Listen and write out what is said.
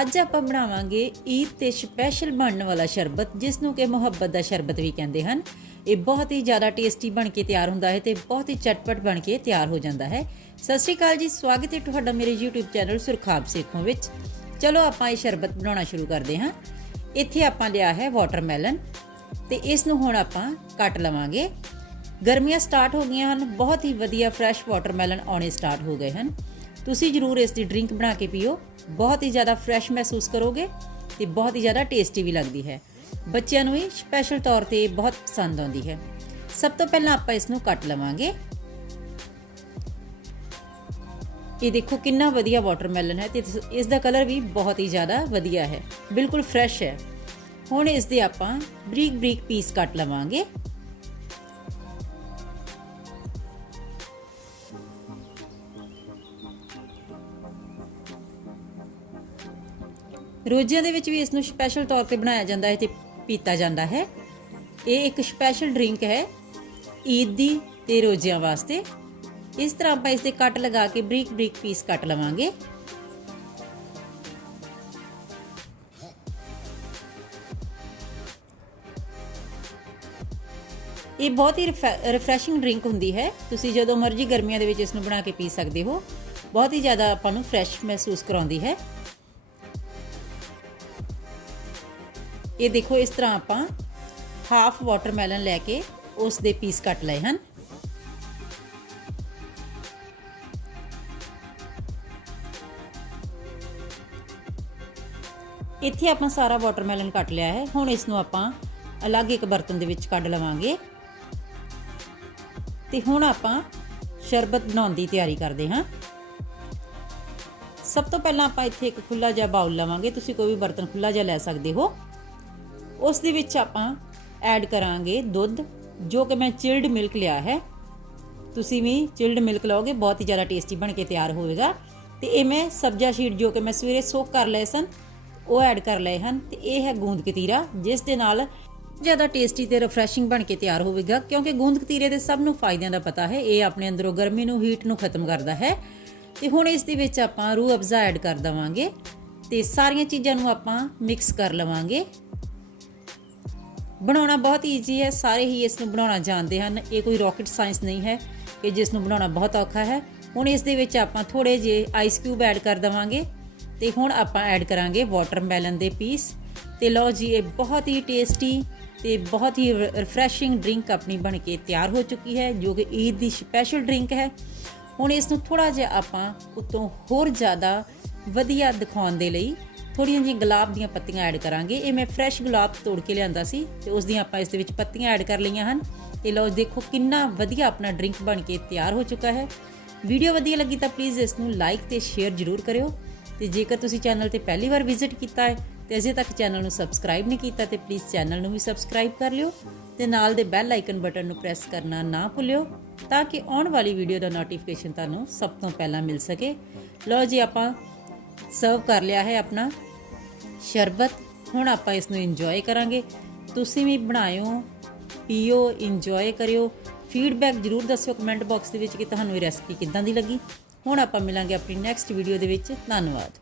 ਅੱਜ ਆਪਾਂ ਬਣਾਵਾਂਗੇ ਈਦ ਤੇ ਸਪੈਸ਼ਲ ਬਣਨ ਵਾਲਾ ਸ਼ਰਬਤ ਜਿਸ ਨੂੰ ਕਿ ਮੁਹੱਬਤ ਦਾ ਸ਼ਰਬਤ ਵੀ ਕਹਿੰਦੇ ਹਨ। ਇਹ ਬਹੁਤ ਹੀ ਜ਼ਿਆਦਾ ਟੇਸਟੀ ਬਣ ਕੇ ਤਿਆਰ ਹੁੰਦਾ ਹੈ ਤੇ ਬਹੁਤ ਹੀ ਚਟਪਟ ਬਣ ਕੇ ਤਿਆਰ ਹੋ ਜਾਂਦਾ ਹੈ। ਸਤਿ ਸ਼੍ਰੀ ਅਕਾਲ ਜੀ, ਸਵਾਗਤ ਹੈ ਤੁਹਾਡਾ ਮੇਰੇ YouTube ਚੈਨਲ ਸੁਰਖਾਬ ਸੇਖੋਂ ਵਿੱਚ। ਚਲੋ ਆਪਾਂ ਇਹ ਸ਼ਰਬਤ ਬਣਾਉਣਾ ਸ਼ੁਰੂ ਕਰਦੇ ਹਾਂ। ਇੱਥੇ ਆਪਾਂ ਲਿਆ ਹੈ ਵਾਟਰਮੈਲਨ ਤੇ ਇਸ ਨੂੰ ਹੁਣ ਆਪਾਂ ਕੱਟ ਲਵਾਂਗੇ। ਗਰਮੀਆਂ ਸਟਾਰਟ ਹੋ ਗਈਆਂ ਹਨ, ਬਹੁਤ ਹੀ ਵਧੀਆ ਫਰੈਸ਼ ਵਾਟਰਮੈਲਨ ਆਉਣੇ ਸਟਾਰਟ ਹੋ ਗਏ ਹਨ। ਤੁਸੀਂ ਜਰੂਰ ਇਸ ਦੀ ਡਰਿੰਕ ਬਣਾ ਕੇ ਪੀਓ। ਬਹੁਤ ਹੀ ਜ਼ਿਆਦਾ ਫਰੈਸ਼ ਮਹਿਸੂਸ ਕਰੋਗੇ ਤੇ ਬਹੁਤ ਹੀ ਜ਼ਿਆਦਾ ਟੇਸਟੀ ਵੀ ਲੱਗਦੀ ਹੈ। ਬੱਚਿਆਂ ਨੂੰ ਵੀ ਸਪੈਸ਼ਲ ਤੌਰ ਤੇ ਬਹੁਤ ਪਸੰਦ ਆਉਂਦੀ ਹੈ। ਸਭ ਤੋਂ ਪਹਿਲਾਂ ਆਪਾਂ ਇਸ ਨੂੰ ਕੱਟ ਲਵਾਂਗੇ। ਇਹ ਦੇਖੋ ਕਿੰਨਾ ਵਧੀਆ ਵਾਟਰਮੈਲਨ ਹੈ ਤੇ ਇਸ ਦਾ ਕਲਰ ਵੀ ਬਹੁਤ ਹੀ ਜ਼ਿਆਦਾ ਵਧੀਆ ਹੈ। ਬਿਲਕੁਲ ਫਰੈਸ਼ ਹੈ। ਹੁਣ ਇਸ ਦੇ ਆਪਾਂ ਬਰੀਕ ਬਰੀਕ ਪੀਸ ਕੱਟ ਲਵਾਂਗੇ। ਰੋਜ਼ਿਆਂ ਦੇ ਵਿੱਚ ਵੀ ਇਸ ਨੂੰ ਸਪੈਸ਼ਲ ਤੌਰ ਤੇ ਬਣਾਇਆ ਜਾਂਦਾ ਹੈ ਤੇ ਪੀਤਾ ਜਾਂਦਾ ਹੈ। ਇਹ ਇੱਕ ਸਪੈਸ਼ਲ ਡਰਿੰਕ ਹੈ ਈਦ ਦੀ ਤੇ ਰੋਜ਼ਿਆਂ ਵਾਸਤੇ। ਇਸ ਤਰ੍ਹਾਂ ਆਪਾਂ ਇਸ ਦੇ ਕੱਟ ਲਗਾ ਕੇ ਬਰੀਕ ਬਰੀਕ ਪੀਸ ਕੱਟ ਲਵਾਂਗੇ। ਇਹ ਬਹੁਤ ਹੀ ਰਿਫਰੈਸ਼ਿੰਗ ਡਰਿੰਕ ਹੁੰਦੀ ਹੈ। ਤੁਸੀਂ ਜਦੋਂ ਮਰਜ਼ੀ ਗਰਮੀਆਂ ਦੇ ਵਿੱਚ ਇਸ ਨੂੰ ਬਣਾ ਕੇ ਪੀ ਸਕਦੇ ਹੋ। ਬਹੁਤ ਹੀ ਜ਼ਿਆਦਾ ਆਪਾਂ ਨੂੰ ਫਰੈਸ਼ ਮਹਿਸੂਸ ਕਰਾਉਂਦੀ ਹੈ। ਇਹ ਦੇਖੋ, ਇਸ ਤਰ੍ਹਾਂ ਆਪਾਂ ਹਾਫ ਵਾਟਰਮੈਲਨ ਲੈ ਕੇ ਉਸ ਦੇ ਪੀਸ ਕੱਟ ਲਏ ਹਨ। ਇੱਥੇ ਆਪਾਂ ਸਾਰਾ ਵਾਟਰਮੈਲਨ ਕੱਟ ਲਿਆ ਹੈ। ਹੁਣ ਇਸ ਨੂੰ ਆਪਾਂ ਅਲੱਗ ਇੱਕ ਬਰਤਨ ਦੇ ਵਿੱਚ ਕੱਢ ਲਵਾਂਗੇ। ਤੇ ਹੁਣ ਆਪਾਂ ਸ਼ਰਬਤ ਬਣਾਉਣ ਦੀ ਤਿਆਰੀ ਕਰਦੇ ਹਾਂ। ਸਭ ਤੋਂ ਪਹਿਲਾਂ ਆਪਾਂ ਇੱਥੇ ਇੱਕ ਖੁੱਲਾ ਜਿਹਾ ਬਾਉਲ ਲਵਾਂਗੇ। ਤੁਸੀਂ ਕੋਈ ਵੀ ਬਰਤਨ ਖੁੱਲਾ ਜਿਹਾ ਲੈ ਸਕਦੇ ਹੋ। ਉਸ ਦੇ ਵਿੱਚ ਆਪਾਂ ਐਡ ਕਰਾਂਗੇ ਦੁੱਧ, ਜੋ ਕਿ ਮੈਂ ਚਿਲਡ ਮਿਲਕ ਲਿਆ ਹੈ। ਤੁਸੀਂ ਵੀ ਚਿਲਡ ਮਿਲਕ ਲਓਗੇ, ਬਹੁਤ ਹੀ ਜ਼ਿਆਦਾ ਟੇਸਟੀ ਬਣ ਕੇ ਤਿਆਰ ਹੋਵੇਗਾ। ਤੇ ਇਹ ਮੈਂ ਸਬਜ਼ਾ ਸ਼ੀਟ ਜੋ ਕਿ ਮੈਂ ਸਵੇਰੇ ਸੋਕ ਕਰ ਲਏ ਸਨ, ਉਹ ਐਡ ਕਰ ਲਏ ਹਨ। ਤੇ ਇਹ ਹੈ ਗੂੰਦ ਕਤੀਰਾ, ਜਿਸ ਦੇ ਨਾਲ ਜ਼ਿਆਦਾ ਟੇਸਟੀ ਤੇ ਰਿਫਰੈਸ਼ਿੰਗ ਬਣ ਕੇ ਤਿਆਰ ਹੋਵੇਗਾ, ਕਿਉਂਕਿ ਗੂੰਦ ਕਤੀਰੇ ਦੇ ਸਭ ਨੂੰ ਫਾਇਦਿਆਂ ਦਾ ਪਤਾ ਹੈ। ਇਹ ਆਪਣੇ ਅੰਦਰੋਂ ਗਰਮੀ ਨੂੰ ਹੀਟ ਨੂੰ ਖਤਮ ਕਰਦਾ ਹੈ। ਤੇ ਹੁਣ ਇਸ ਦੇ ਵਿੱਚ ਆਪਾਂ ਰੂਹ ਅਫਜ਼ਾ ਐਡ ਕਰ ਦਵਾਂਗੇ। ਤੇ ਸਾਰੀਆਂ ਚੀਜ਼ਾਂ ਨੂੰ ਆਪਾਂ ਮਿਕਸ ਕਰ ਲਵਾਂਗੇ। ਬਣਾਉਣਾ ਬਹੁਤ ਈਜ਼ੀ ਹੈ, ਸਾਰੇ ਹੀ ਇਸ ਨੂੰ ਬਣਾਉਣਾ ਜਾਣਦੇ ਹਨ। ਇਹ ਕੋਈ ਰਾਕਟ ਸਾਇੰਸ ਨਹੀਂ ਹੈ ਕਿ ਜਿਸ ਨੂੰ ਬਣਾਉਣਾ ਬਹੁਤ ਔਖਾ ਹੈ। ਹੁਣ ਇਸ ਦੇ ਵਿੱਚ ਆਪਾਂ ਥੋੜੇ ਜਿਹੇ ਆਈਸ ਕਿਊਬ ਐਡ ਕਰ ਦਵਾਂਗੇ ਤੇ ਹੁਣ ਆਪਾਂ ਐਡ ਕਰਾਂਗੇ ਵਾਟਰਮੈਲਨ ਦੇ ਪੀਸ ਤੇ ਲਓ ਜੀ, ਇਹ ਬਹੁਤ ਹੀ ਟੇਸਟੀ ਤੇ ਬਹੁਤ ਹੀ ਰਿਫਰੈਸ਼ਿੰਗ ਡਰਿੰਕ ਆਪਣੀ ਬਣ ਕੇ ਤਿਆਰ ਹੋ ਚੁੱਕੀ ਹੈ, ਜੋ ਕਿ ਈਦ ਦੀ ਸਪੈਸ਼ਲ ਡਰਿੰਕ ਹੈ। ਹੁਣ ਇਸ ਨੂੰ ਥੋੜਾ ਜਿਹਾ ਆਪਾਂ ਉਤੋਂ ਹੋਰ ਜ਼ਿਆਦਾ ਵਧੀਆ ਦਿਖਾਉਣ ਦੇ ਲਈ ਥੋੜੀਆਂ ਜਿਹੀਆਂ ਗੁਲਾਬ ਦੀਆਂ ਪੱਤੀਆਂ ਐਡ ਕਰਾਂਗੇ। ਇਹ ਮੈਂ ਫਰੈਸ਼ ਗੁਲਾਬ ਤੋੜ ਕੇ ਲਿਆਂਦਾ ਸੀ ਤੇ ਉਸ ਦੀਆਂ ਆਪਾਂ ਇਸ ਦੇ ਵਿੱਚ ਪੱਤੀਆਂ ਐਡ ਕਰ ਲਈਆਂ ਹਨ। ਤੇ ਲਓ ਦੇਖੋ ਕਿੰਨਾ ਵਧੀਆ ਆਪਣਾ ਡਰਿੰਕ ਬਣ ਕੇ ਤਿਆਰ ਹੋ ਚੁੱਕਾ ਹੈ। ਵੀਡੀਓ ਵਧੀਆ ਲੱਗੀ ਤਾਂ ਪਲੀਜ਼ ਇਸ ਨੂੰ ਲਾਈਕ ਤੇ ਸ਼ੇਅਰ ਜ਼ਰੂਰ ਕਰਿਓ। ਤੇ ਜੇਕਰ ਤੁਸੀਂ ਚੈਨਲ ਤੇ ਪਹਿਲੀ ਵਾਰ ਵਿਜ਼ਿਟ ਕੀਤਾ ਹੈ, ਤੇ ਅਜੇ ਤੱਕ ਚੈਨਲ ਨੂੰ ਸਬਸਕ੍ਰਾਈਬ ਨਹੀਂ ਕੀਤਾ ਤੇ ਪਲੀਜ਼ ਚੈਨਲ ਨੂੰ ਵੀ ਸਬਸਕ੍ਰਾਈਬ ਕਰ ਲਿਓ। ਤੇ ਨਾਲ ਦੇ ਬੈਲ ਆਈਕਨ ਬਟਨ ਨੂੰ ਪ੍ਰੈਸ ਕਰਨਾ ਨਾ ਭੁੱਲਿਓ, ਤਾਂ ਕਿ ਆਉਣ ਵਾਲੀ ਵੀਡੀਓ ਦਾ ਨੋਟੀਫਿਕੇਸ਼ਨ ਤੁਹਾਨੂੰ ਸਭ ਤੋਂ ਪਹਿਲਾਂ ਮਿਲ ਸਕੇ। ਲਓ ਜੀ, ਆਪਾਂ ਸਰਵ ਕਰ ਲਿਆ ਹੈ ਆਪਣਾ ਸ਼ਰਬਤ। ਹੁਣ ਆਪਾਂ ਇਸ ਨੂੰ ਇੰਜੋਏ ਕਰਾਂਗੇ। ਤੁਸੀਂ ਵੀ ਬਣਾਇਓ, ਪੀਓ ਇੰਜੋਏ ਕਰਿਓ। ਫੀਡਬੈਕ ਜਰੂਰ ਦੱਸਿਓ ਕਮੈਂਟ ਬਾਕਸ ਦੇ ਵਿੱਚ ਕਿ ਤੁਹਾਨੂੰ ਇਹ ਰੈਸਪੀ ਕਿੱਦਾਂ ਦੀ ਲੱਗੀ। ਹੁਣ ਆਪਾਂ ਮਿਲਾਂਗੇ ਆਪਣੀ ਨੈਕਸਟ ਵੀਡੀਓ ਦੇ ਵਿੱਚ। ਧੰਨਵਾਦ।